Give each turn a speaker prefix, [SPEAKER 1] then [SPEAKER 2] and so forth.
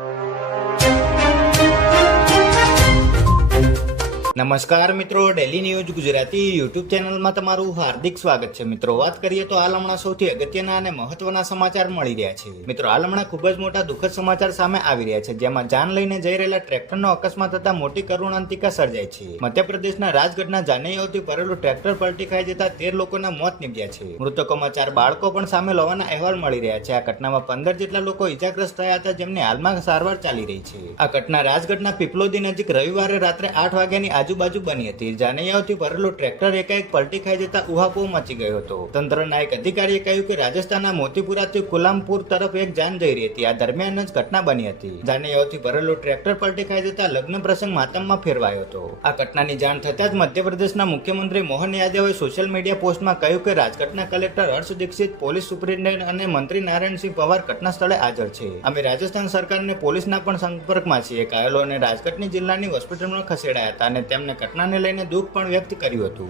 [SPEAKER 1] you. નમસ્કાર મિત્રો daily news Gujarati YouTube ચેનલમાં તમારું હાર્દિક સ્વાગત છે. મિત્રો, વાત કરીએ તો હાલ સૌથી અગત્યના અને મહત્વના સમાચાર મળી રહ્યા છે. મિત્રો, હાલ હમણાં ખૂબ જ મોટા દુઃખદ સમાચાર સામે આવી રહ્યા છે, જેમાં જાન લઈને જઈ રહેલા ટ્રેક્ટરનો અકસ્માત થતા મોટી કરુણાંતિકા સર્જાઈ છે. મધ્યપ્રદેશના રાજગઢના જાનૈયાઓથી ભરેલું ટ્રેક્ટર પલટી ખાઈ જતા તેર લોકોના મોત નીપજ્યા છે. મૃતકોમાં ચાર બાળકો પણ સામે લવાના અહેવાલ મળી રહ્યા છે. આ ઘટનામાં પંદર જેટલા લોકો ઇજાગ્રસ્ત થયા હતા, જેમને હાલમાં સારવાર ચાલી રહી છે. આ ઘટના રાજગઢના પીપલોદી નજીક રવિવારે રાત્રે આઠ વાગ્યાની આજુબાજુ બની હતી. જાનૈયાઓથી ભરેલું ટ્રેક્ટર એકાએક પલટી ખાઈ જતા ઉહાપો મચી ગયો હતો. તંત્રના એક અધિકારીએ કહ્યું કે રાજસ્થાનના મોતીપુરાથી કુલામપુર તરફ એક જાન જઈ રહી હતી. આ દરમિયાન જ ઘટના બની હતી. જાનૈયાઓથી ભરેલું ટ્રેક્ટર પલટી ખાઈ જતા લગ્ન પ્રસંગ માતમમાં ફેરવાયો હતો. આ ઘટનાની જાણ થતાં જ મધ્યપ્રદેશના મુખ્યમંત્રી મોહન યાદવે સોશિયલ મીડિયા પોસ્ટમાં કહ્યું કે રાજકોટના collector Harsh Dixit, police superintendent અને મંત્રી નારાયણસિંહ પવાર ઘટના સ્થળે હાજર છે. અમે રાજસ્થાન સરકાર અને પોલીસના પણ સંપર્કમાં છીએ. ઘાયલોને રાજકોટની જિલ્લાની હોસ્પિટલમાં ખસેડાયા હતા અને તેમને ઘટનાને
[SPEAKER 2] લઈને દુઃખ પણ વ્યક્ત કર્યું હતું.